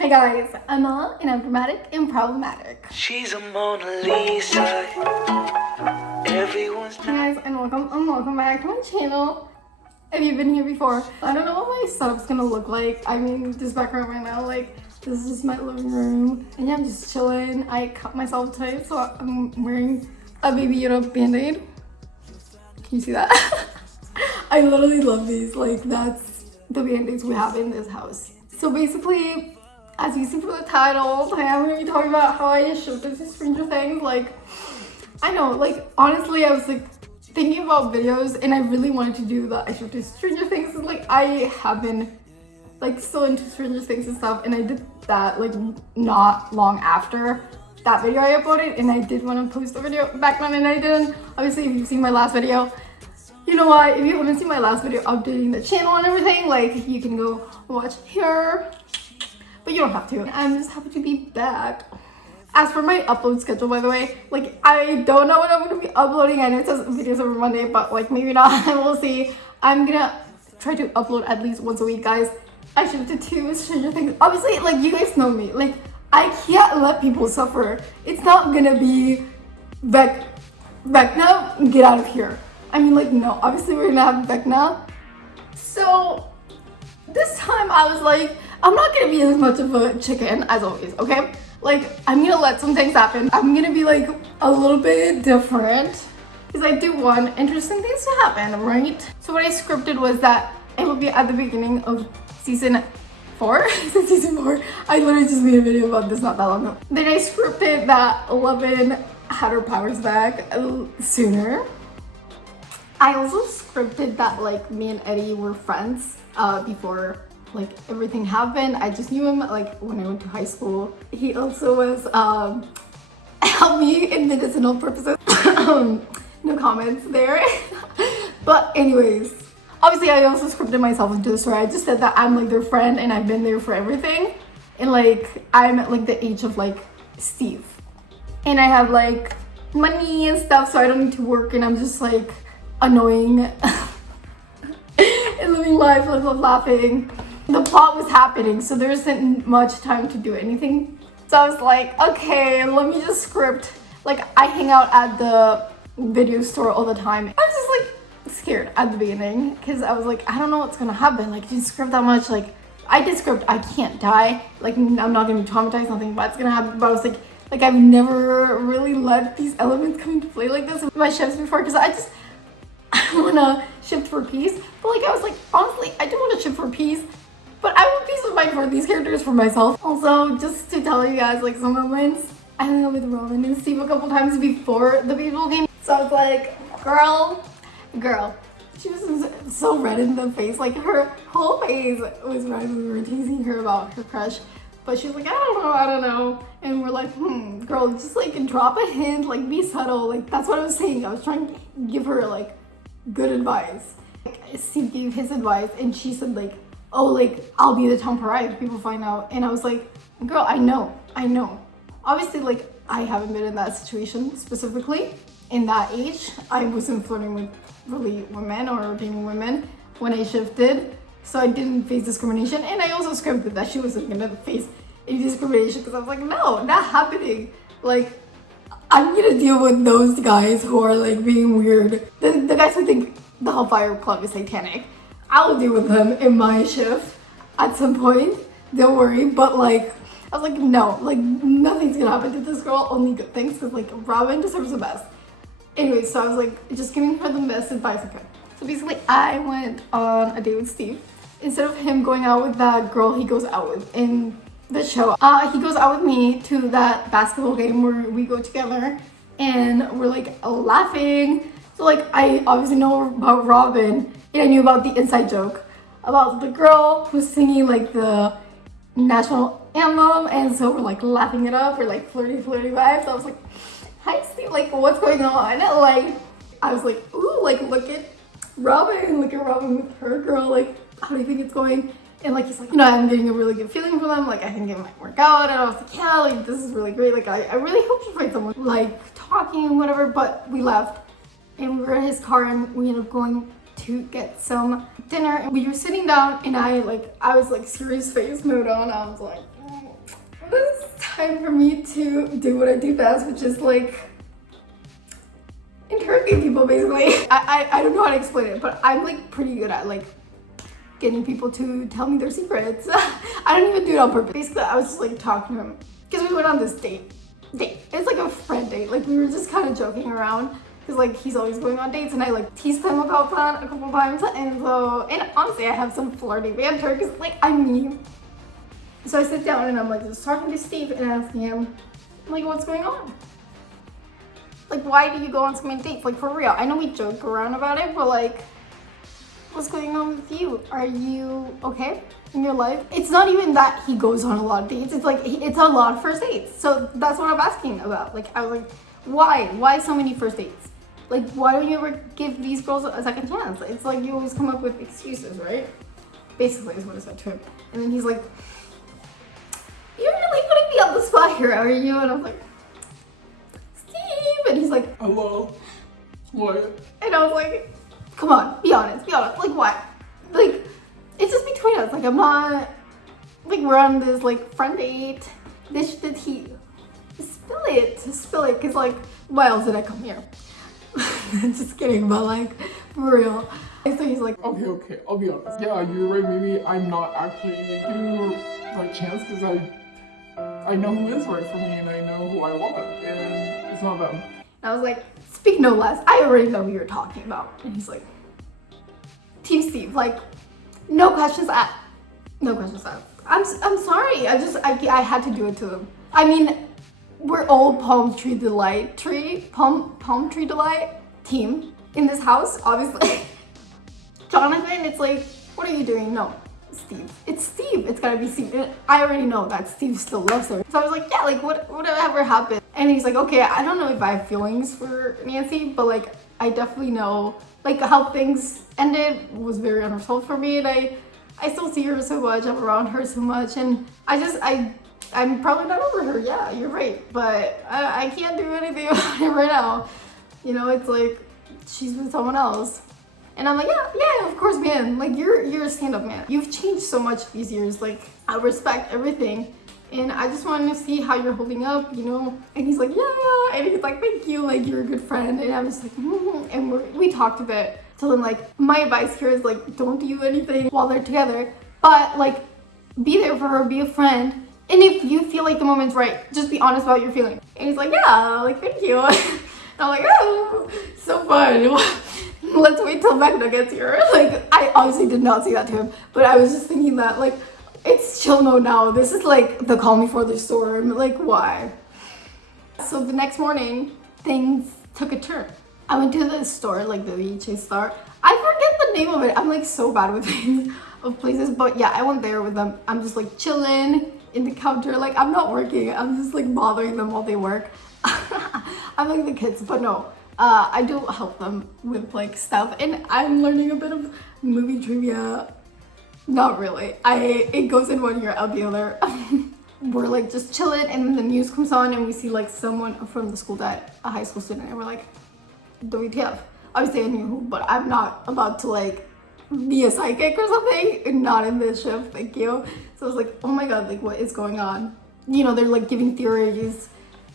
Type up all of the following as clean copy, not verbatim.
Hi guys, Emma, and I'm dramatic and problematic. She's a Mona Lisa. Everyone's Hi guys, and welcome back to my channel. If you've been here before, I don't know what my setup's gonna look like. I mean, this background right now, like, this is my living room, and yeah, I'm just chilling. I cut myself today, so I'm wearing a Baby Yoda band-aid. Can you see that? I literally love these. Like, that's the band-aids we have in this house. So basically, as you see from the title, I am going to be talking about how I shifted to Stranger Things. Like, I know, like, honestly, I was like thinking about videos and I really wanted to do the I shifted to Stranger Things. And, like, I have been like so into Stranger Things and stuff, and I did that like not long after that video I uploaded, and I did want to post a video back then and I didn't. Obviously, if you've seen my last video, you know why. If you haven't seen my last video updating the channel and everything, like, you can go watch here. But you don't have to. I'm just happy to be back. As for my upload schedule, by the way, like, I don't know when I'm gonna be uploading. I know it says videos every Monday, but like maybe not. We'll see. I'm gonna try to upload at least once a week, guys. I shifted to Stranger Things. Obviously, like, you guys know me. Like, I can't let people suffer. It's not gonna be Vecna, get out of here. I mean, like, no. Obviously, we're gonna have Vecna. So this time I was like, I'm not gonna be as much of a chicken as always, okay? Like, I'm gonna let some things happen. I'm gonna be like a little bit different because I do want interesting things to happen, right? So what I scripted was that it would be at the beginning of season 4. Season 4. I literally just made a video about this not that long ago. Then I scripted that 11 had her powers back sooner. I also scripted that like me and Eddie were friends before like everything happened. I just knew him like when I went to high school. He also was helped me in medicinal purposes. No comments there. But anyways, obviously I also scripted myself into the story. I just said that I'm like their friend and I've been there for everything, and like I'm at like the age of like Steve, and I have like money and stuff, so I don't need to work, and I'm just like annoying and living life, laughing. The plot was happening, so there isn't much time to do anything. So I was like, okay, let me just script. Like, I hang out at the video store all the time. I was just like scared at the beginning because I was like, I don't know what's gonna happen. Like, didn't script that much. Like, I did script, I can't die. Like, I'm not gonna be traumatized, nothing bad's gonna happen. But I was like I've never really let these elements come into play like this in my shifts before, because I want to shift for peace. But like, I was like, honestly, I do want to shift for peace, but I want peace of mind for these characters for myself. Also, just to tell you guys, like, some moments, I hung out with Robin and Steve a couple times before the baseball game. So I was like, girl. She was so red in the face. Like, her whole face was red when we were teasing her about her crush. But she was like, I don't know. And we're like, girl, just like drop a hint, like be subtle. Like, that's what I was saying. I was trying to give her like good advice. Like, Steve gave his advice and she said like, oh, like, I'll be the town pariah if people find out. And I was like, girl, I know. Obviously, like, I haven't been in that situation specifically in that age. I wasn't flirting with really women or dating women when I shifted. So I didn't face discrimination, and I also scripted that she wasn't gonna face any discrimination because I was like, no, not happening. Like, I'm gonna deal with those guys who are like being weird. The guys who think the Hellfire Club is satanic. I'll deal with them in my shift at some point. Don't worry. But like, I was like, no, like nothing's gonna happen to this girl. Only good things, because like Robin deserves the best. Anyway, so I was like just giving her the best advice I could. So basically, I went on a date with Steve. Instead of him going out with that girl he goes out with in the show, he goes out with me to that basketball game where we go together and we're like laughing. So like, I obviously know about Robin, and I knew about the inside joke about the girl who's singing like the national anthem, and so we're like laughing it up. We're like flirty vibes. I was like, hi Steve, like what's going on? Like, I was like, ooh, like look at Robin with her girl, like how do you think it's going? And like, he's like, you know, I'm getting a really good feeling from them, like I think it might work out. And I was like, yeah, like this is really great, like I really hope you find someone like talking and whatever. But we left and we were in his car and we ended up going to get some dinner. And we were sitting down and I was like serious face mode on. I was like, this is time for me to do what I do best, which is like interrogate people basically. I don't know how to explain it, but I'm like pretty good at like getting people to tell me their secrets. I don't even do it on purpose. Basically, I was just like talking to him because we went on this date. It's like a friend date. Like we were just kind of joking around because like he's always going on dates and I like teased him about that a couple times. And honestly, I have some flirty banter because like I'm mean. So I sit down and I'm like just talking to Steve and asking him like what's going on? Like why do you go on so many dates? Like for real. I know we joke around about it, but like what's going on with you? Are you okay in your life? It's not even that he goes on a lot of dates. It's like, it's a lot of first dates. So that's what I'm asking about. Like, I was like, why? Why so many first dates? Like, why don't you ever give these girls a second chance? It's like you always come up with excuses, right? Basically is what I said to him. And then he's like, you're really putting me on the spot here, are you? And I'm like, Steve. And he's like, hello? What? and I was like, come on, be honest, like what? Like, it's just between us, like I'm not, like we're on this like friend date, did he, spill it, cause like, why else did I come here? Just kidding, but like, for real. And so he's like, Okay, I'll be honest. Yeah, you're right, maybe I'm not actually giving you the right chance because I know who is right for me and I know who I want, and it's not them. and I was like, speak no less, I already know who you're talking about. And he's like, Team Steve, like, no questions asked. No questions asked. I'm sorry. I had to do it to them. I mean, we're all Palm Tree Delight team in this house, obviously. Jonathan, it's like, what are you doing? No, Steve. It's Steve. It's gotta be Steve. And I already know that Steve still loves her. So I was like, yeah, like whatever happened. And he's like, okay, I don't know if I have feelings for Nancy, but like I definitely know like how things ended was very unresolved for me, and I still see her so much, I'm around her so much, and I'm probably not over her. Yeah, you're right, but I can't do anything about it right now. You know, it's like she's with someone else. And I'm like, yeah, of course, man. Like you're a stand-up man. You've changed so much these years. Like I respect everything. And I just wanted to see how you're holding up, you know? And he's like, yeah. And he's like, thank you. Like, you're a good friend. And I was like, And we talked a bit. So then, like, my advice here is, like, don't do anything while they're together. But, like, be there for her. Be a friend. And if you feel like the moment's right, just be honest about your feelings. And he's like, yeah, like, thank you. And I'm like, oh, so fun. Let's wait till Magna gets here. Like, I obviously did not say that to him. But I was just thinking that, like, it's chill mode now. This is like the calm before the storm. Like, why? So the next morning, things took a turn. I went to the store, like the VHS store. I forget the name of it. I'm like so bad with names of places. But yeah, I went there with them. I'm just like chilling in the counter. Like, I'm not working. I'm just like bothering them while they work. I'm like the kids, but no. I do help them with like stuff. And I'm learning a bit of movie trivia. Not really. It goes in one ear, out the other. We're like just chilling, and then the news comes on, and we see like someone from the school that a high school student, and we're like, WTF? Obviously I knew who, but I'm not about to like be a psychic or something. Not in this shift, thank you. So I was like, oh my god, like what is going on? You know, they're like giving theories,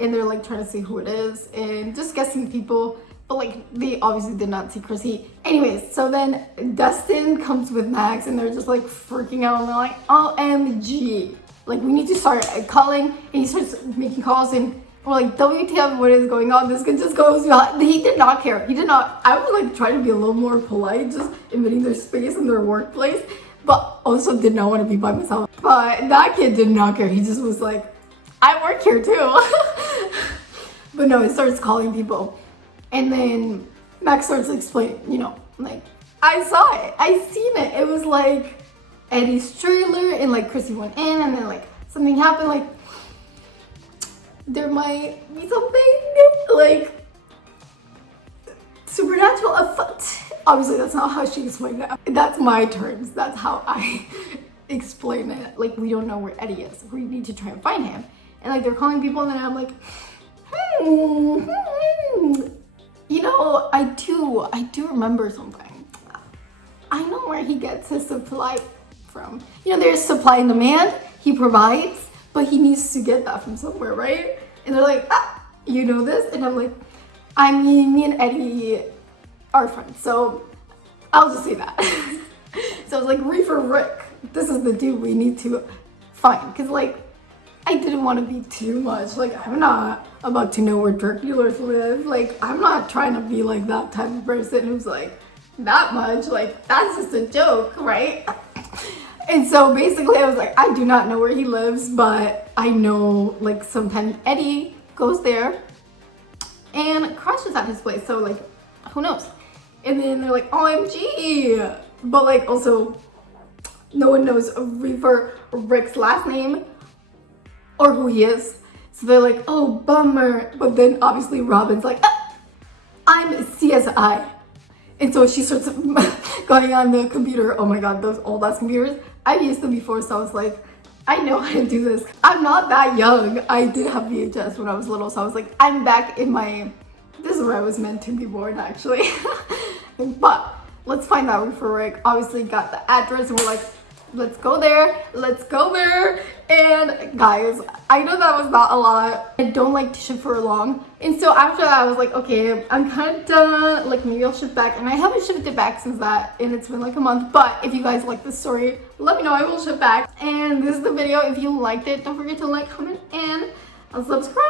and they're like trying to see who it is, and just guessing people. But like they obviously did not see Chrissy. Anyways, so then Dustin comes with Max and they're just like freaking out and they're like, OMG. Like we need to start calling, and he starts making calls and we're like, WTF, what is going on? This kid just goes, he did not care. He did not, I was like trying to be a little more polite, just invading their space in their workplace, but also did not want to be by myself. But that kid did not care. He just was like, I work here too. But no, he starts calling people. And then Max starts explaining, you know, like, I saw it. I seen it. It was like Eddie's trailer and like Chrissy went in and then like something happened. Like, there might be something like supernatural afoot. Obviously, that's not how she explained it. That's my terms. That's how I explain it. Like, we don't know where Eddie is. We need to try and find him. And like, they're calling people and then I'm like, You know, I do remember something. I know where he gets his supply from. You know, there's supply and demand, he provides, but he needs to get that from somewhere, right? And they're like, ah, you know this? And I'm like, I mean, me and Eddie are friends, so I'll just say that. So I was like, Reefer Rick, this is the dude we need to find. Because, like, I didn't want to be too much. Like, I'm not about to know where drug dealers live. Like, I'm not trying to be like that type of person who's like, that much. Like, that's just a joke, right? And so basically I was like, I do not know where he lives, but I know, like, sometimes Eddie goes there and crashes at his place. So, like, who knows? And then they're like, OMG. But, like, also, no one knows Reefer Rick's last name or who he is. So they're like, oh, bummer. But then obviously Robin's like, ah, I'm CSI. And so she starts going on the computer. Oh my God, those old ass computers. I've used them before, so I was like, I know how to do this. I'm not that young. I did have VHS when I was little, so I was like, I'm back in my, this is where I was meant to be born, actually. But let's find out Reefer Rick. Obviously got the address and we're like, let's go there, let's go there. And guys, I know that was not a lot. I don't like to shift for long. And so after that, I was like, okay, I'm kind of done. Like, maybe I'll shift back. And I haven't shifted back since that, and it's been like a month. But if you guys like this story, let me know, I will shift back. And this is the video. If you liked it, don't forget to like, comment, and subscribe.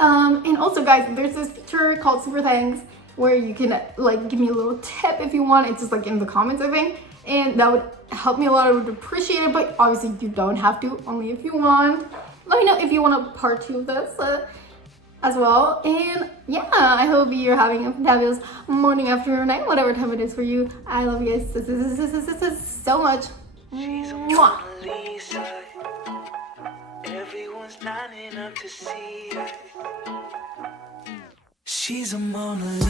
And also guys, there's this feature called Super Thanks where you can like give me a little tip if you want. It's just like in the comments, I think. And that would help me a lot. I would appreciate it, but obviously you don't have to, only if you want. Let me know if you want a part 2 of this as well. And yeah, I hope you're having a fabulous morning, afternoon, night, whatever time it is for you. I love you guys so much. She's a Mwah. Mona Lisa. Everyone's lining up to see her. She's a Mona Lisa.